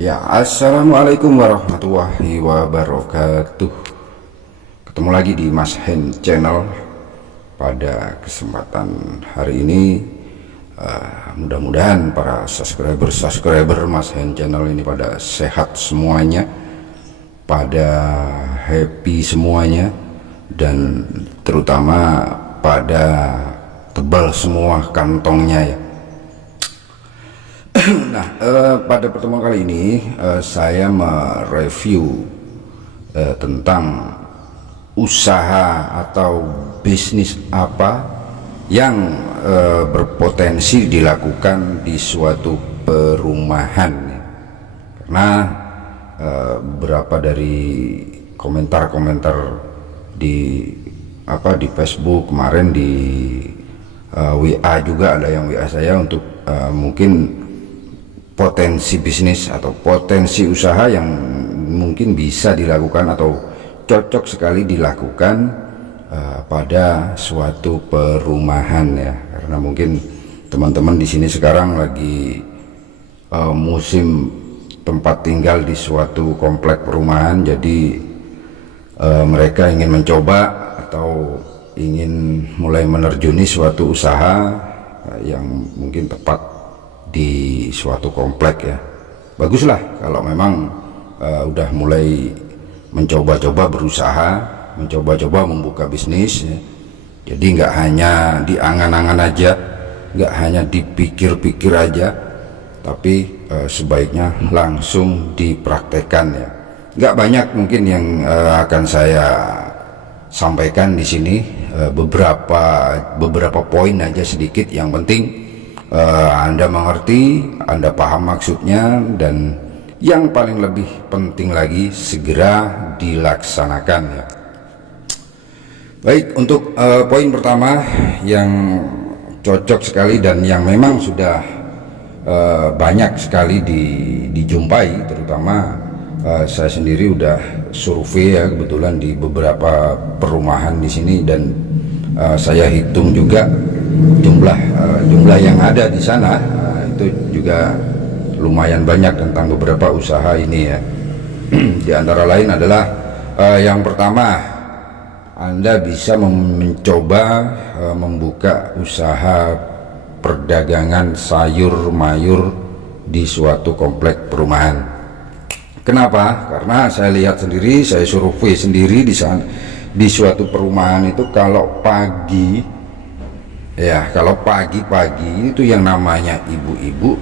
Ya, assalamualaikum warahmatullahi wabarakatuh. Ketemu lagi di Mas Hen Channel. Pada kesempatan hari ini, mudah-mudahan para subscriber Mas Hen Channel ini pada sehat semuanya, pada happy semuanya, dan terutama pada tebal semua kantongnya ya. Nah, pada pertemuan kali ini saya mereview tentang usaha atau bisnis apa yang berpotensi dilakukan di suatu perumahan. Karena beberapa dari komentar-komentar di Facebook kemarin, di WA juga ada yang WA saya untuk mungkin potensi bisnis atau potensi usaha yang mungkin bisa dilakukan atau cocok sekali dilakukan pada suatu perumahan ya. Karena mungkin teman-teman di sini sekarang lagi musim tempat tinggal di suatu komplek perumahan, jadi mereka ingin mencoba atau ingin mulai menerjuni suatu usaha yang mungkin tepat di suatu komplek ya. Baguslah kalau memang udah mulai mencoba-coba berusaha, mencoba-coba membuka bisnis ya. Jadi nggak hanya diangan-angan aja, nggak hanya dipikir-pikir aja, tapi sebaiknya langsung dipraktekkan ya. Nggak banyak mungkin yang akan saya sampaikan di sini, beberapa poin aja sedikit. Yang penting Anda mengerti, Anda paham maksudnya, dan yang paling lebih penting lagi segera dilaksanakan ya. Baik, untuk poin pertama yang cocok sekali dan yang memang sudah banyak sekali dijumpai, terutama saya sendiri udah survei ya kebetulan di beberapa perumahan di sini, dan saya hitung juga jumlah yang ada di sana, itu juga lumayan banyak tentang beberapa usaha ini ya. Di antara lain adalah yang pertama, Anda bisa mencoba membuka usaha perdagangan sayur mayur di suatu komplek perumahan. Kenapa? Karena saya lihat sendiri, saya survei sendiri di sana, di suatu perumahan itu kalau pagi itu yang namanya ibu-ibu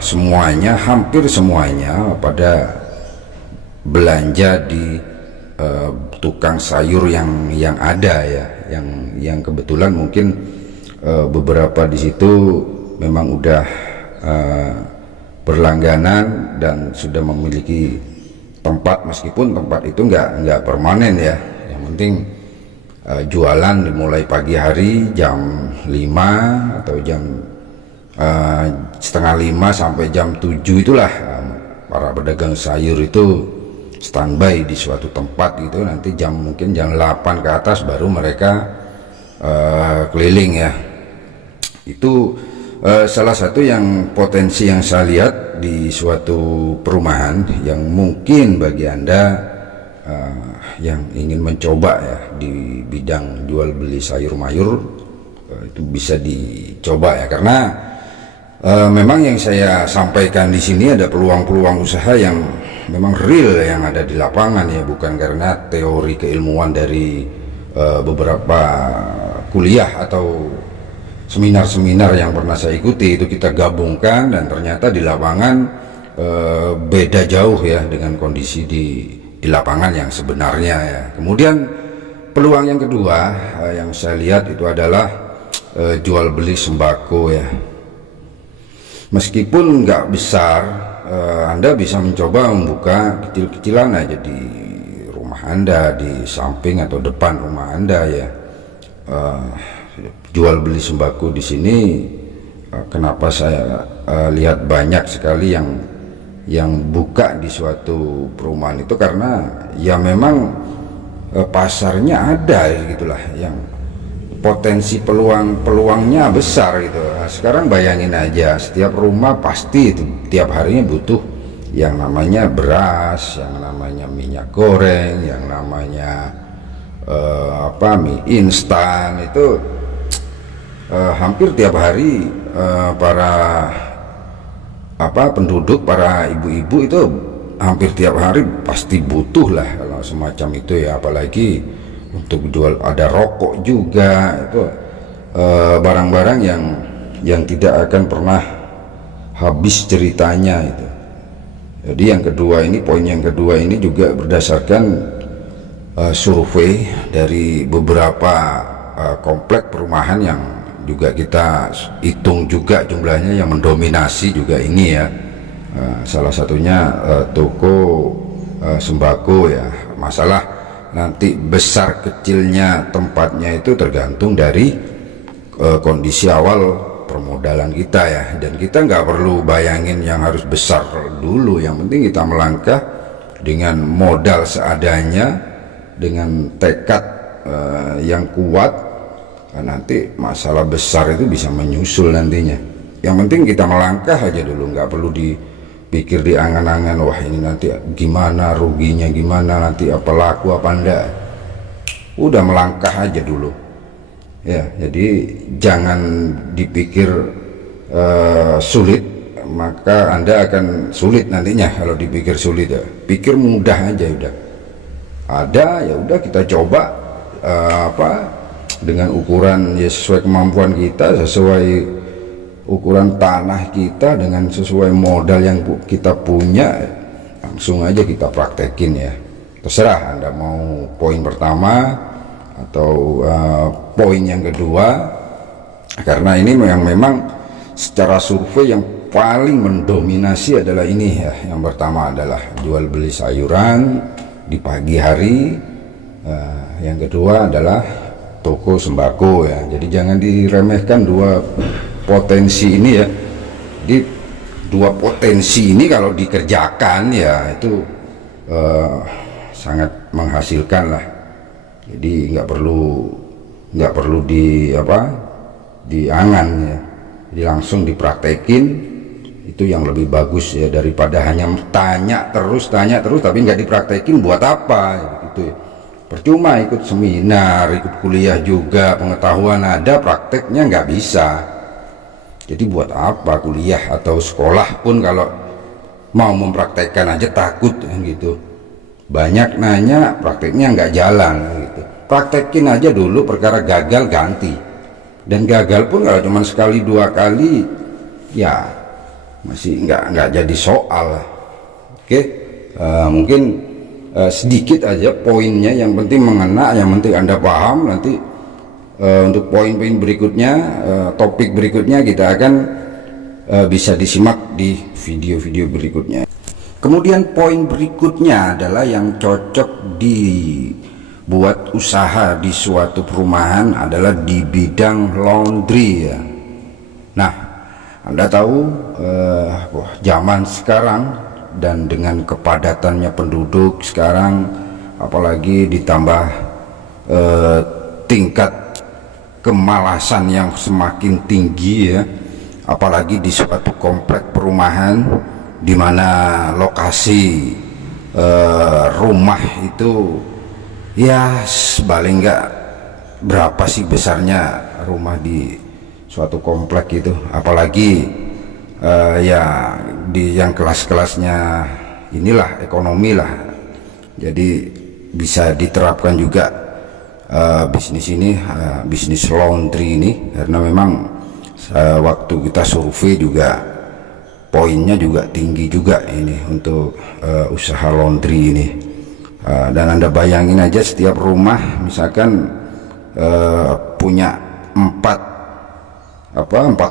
semuanya, hampir semuanya pada belanja di tukang sayur yang ada ya, yang kebetulan mungkin beberapa di situ memang udah berlangganan dan sudah memiliki tempat, meskipun tempat itu nggak permanen ya. Yang penting jualan dimulai pagi hari jam 5 atau jam setengah 5 sampai jam 7, itulah para pedagang sayur itu standby di suatu tempat gitu. Nanti mungkin jam 8 ke atas baru mereka keliling ya. Itu salah satu yang potensi yang saya lihat di suatu perumahan yang mungkin bagi Anda yang ingin mencoba ya di bidang jual beli sayur mayur, itu bisa dicoba ya. Karena memang yang saya sampaikan di sini ada peluang-peluang usaha yang memang real yang ada di lapangan ya, bukan karena teori keilmuan dari beberapa kuliah atau seminar-seminar yang pernah saya ikuti. Itu kita gabungkan dan ternyata di lapangan beda jauh ya dengan kondisi di lapangan yang sebenarnya ya. Kemudian peluang yang kedua yang saya lihat itu adalah jual beli sembako ya. Meskipun nggak besar, Anda bisa mencoba membuka kecil-kecilan aja di rumah Anda, di samping atau depan rumah Anda ya. Jual beli sembako di sini, kenapa saya lihat banyak sekali yang buka di suatu perumahan itu, karena ya memang pasarnya ada gitulah, yang potensi peluangnya besar gitu. Nah, sekarang bayangin aja, setiap rumah pasti itu tiap harinya butuh yang namanya beras, yang namanya minyak goreng, yang namanya mie instan. Itu hampir tiap hari para penduduk, para ibu-ibu itu hampir tiap hari pasti butuh lah kalau semacam itu ya. Apalagi untuk jual, ada rokok juga, itu barang-barang yang tidak akan pernah habis ceritanya itu. Jadi yang kedua ini, poin yang kedua ini juga berdasarkan survei dari beberapa komplek perumahan yang juga kita hitung juga jumlahnya, yang mendominasi juga ini ya. Salah satunya toko sembako ya. Masalah nanti besar kecilnya tempatnya itu tergantung dari kondisi awal permodalan kita ya. Dan kita nggak perlu bayangin yang harus besar dulu, yang penting kita melangkah dengan modal seadanya, dengan tekad yang kuat. Nanti masalah besar itu bisa menyusul nantinya. Yang penting kita melangkah aja dulu, nggak perlu dipikir di angan-angan, wah ini nanti gimana ruginya, gimana nanti apa laku apa enggak. Udah melangkah aja dulu ya. Jadi jangan dipikir sulit, maka Anda akan sulit nantinya. Kalau dipikir sulit ya, pikir mudah aja. Udah ada ya udah kita coba dengan ukuran ya sesuai kemampuan kita, sesuai ukuran tanah kita, dengan sesuai modal yang kita punya, langsung aja kita praktekin ya. Terserah Anda mau poin pertama atau poin yang kedua, karena ini memang secara survei yang paling mendominasi adalah ini ya. Yang pertama adalah jual beli sayuran di pagi hari, yang kedua adalah toko sembako ya. Jadi jangan diremehkan dua potensi ini ya. Jadi dua potensi ini kalau dikerjakan ya itu sangat menghasilkan lah. Jadi nggak perlu diangan ya. Jadi langsung dipraktekin, itu yang lebih bagus ya, daripada hanya tanya terus tapi nggak dipraktekin. Buat apa gitu ya. Percuma ikut seminar, ikut kuliah juga, pengetahuan ada, prakteknya nggak bisa. Jadi buat apa kuliah atau sekolah pun kalau mau mempraktekkan aja takut gitu. Banyak nanya, prakteknya nggak jalan gitu. Praktekin aja dulu, perkara gagal ganti. Dan gagal pun kalau cuma sekali dua kali ya masih nggak jadi soal. Oke, mungkin sedikit aja poinnya, yang penting mengena, yang penting Anda paham. Nanti untuk poin-poin berikutnya, topik berikutnya kita akan bisa disimak di video-video berikutnya. Kemudian poin berikutnya adalah yang cocok dibuat usaha di suatu perumahan adalah di bidang laundry ya. Nah, Anda tahu zaman sekarang dan dengan kepadatannya penduduk sekarang, apalagi ditambah tingkat kemalasan yang semakin tinggi ya, apalagi di suatu komplek perumahan di mana lokasi rumah itu ya paling enggak berapa sih besarnya rumah di suatu komplek itu, apalagi ya di yang kelas-kelasnya inilah ekonomi lah. Jadi bisa diterapkan juga bisnis ini, bisnis laundry ini, karena memang waktu kita survei juga poinnya juga tinggi juga ini untuk usaha laundry ini. Dan Anda bayangin aja, setiap rumah misalkan punya empat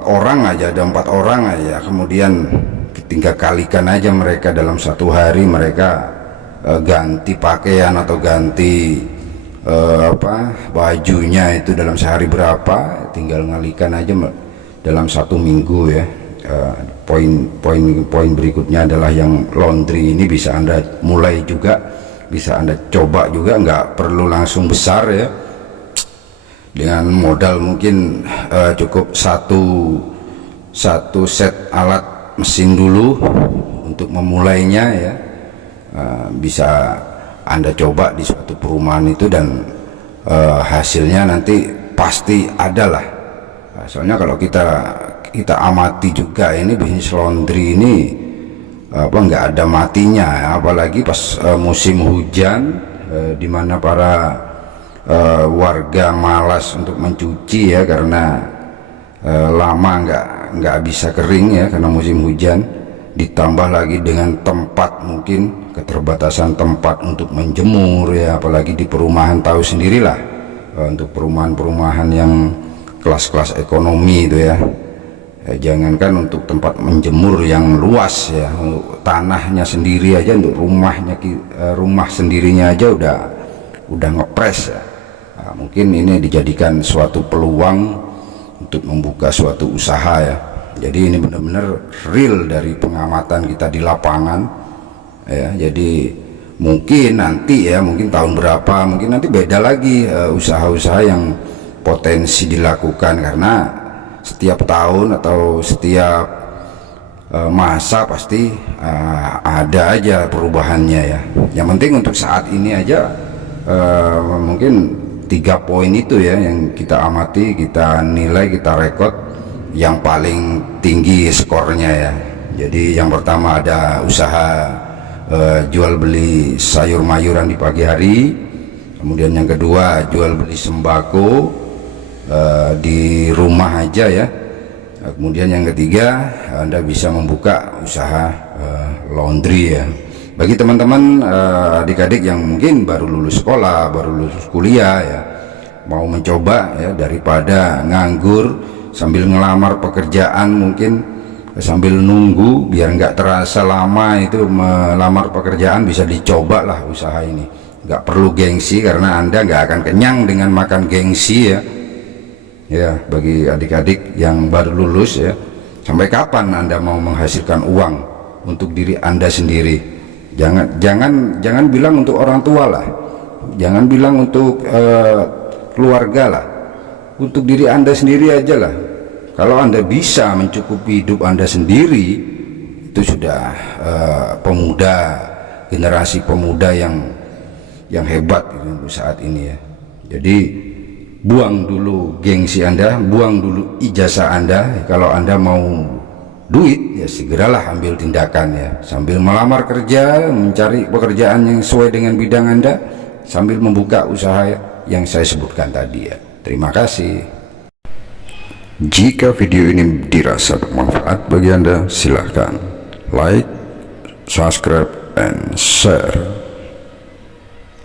orang aja, ada 4 orang aja, kemudian tinggal kalikan aja mereka dalam satu hari mereka ganti pakaian atau ganti bajunya itu dalam sehari berapa, tinggal ngalikan aja dalam 1 minggu ya. Poin berikutnya adalah yang laundry ini bisa Anda mulai juga, bisa Anda coba juga, nggak perlu langsung besar ya. dengan modal mungkin cukup satu set alat mesin dulu untuk memulainya ya. Bisa Anda coba di suatu perumahan itu, dan hasilnya nanti pasti ada lah. Soalnya kalau kita amati juga ini bisnis laundry ini nggak ada matinya ya. Apalagi pas musim hujan, dimana para warga malas untuk mencuci ya, karena lama nggak bisa kering ya karena musim hujan, ditambah lagi dengan tempat, mungkin keterbatasan tempat untuk menjemur ya, apalagi di perumahan tahu sendirilah, untuk perumahan-perumahan yang kelas-kelas ekonomi itu ya, jangankan untuk tempat menjemur yang luas ya, tanahnya sendiri aja, untuk rumah sendirinya aja udah ngepres ya. Mungkin ini dijadikan suatu peluang untuk membuka suatu usaha ya. Jadi ini benar-benar real dari pengamatan kita di lapangan ya. Jadi mungkin nanti ya, mungkin tahun berapa, mungkin nanti beda lagi usaha-usaha yang potensi dilakukan, karena setiap tahun atau setiap masa pasti ada aja perubahannya ya. Yang penting untuk saat ini aja mungkin 3 poin itu ya yang kita amati, kita nilai, kita rekod yang paling tinggi skornya ya. Jadi yang pertama ada usaha jual beli sayur mayuran di pagi hari, kemudian yang kedua jual beli sembako di rumah aja ya, kemudian yang ketiga Anda bisa membuka usaha laundry ya. Bagi teman-teman adik-adik yang mungkin baru lulus sekolah, baru lulus kuliah ya, mau mencoba ya, daripada nganggur sambil ngelamar pekerjaan, mungkin sambil nunggu biar nggak terasa lama itu melamar pekerjaan, bisa dicoba lah usaha ini. Nggak perlu gengsi, karena Anda nggak akan kenyang dengan makan gengsi ya. Ya, bagi adik-adik yang baru lulus ya, sampai kapan Anda mau menghasilkan uang untuk diri Anda sendiri? Jangan bilang untuk orang tua lah, jangan bilang untuk keluarga lah, untuk diri Anda sendiri aja lah. Kalau Anda bisa mencukupi hidup Anda sendiri, itu sudah pemuda, generasi pemuda yang hebat gitu saat ini ya. Jadi buang dulu gengsi Anda, buang dulu ijazah Anda. Kalau Anda mau duit ya segeralah ambil tindakan ya, sambil melamar kerja, mencari pekerjaan yang sesuai dengan bidang Anda, sambil membuka usaha yang saya sebutkan tadi ya. Terima kasih. Jika video ini dirasa bermanfaat bagi Anda, silahkan like, subscribe, and share.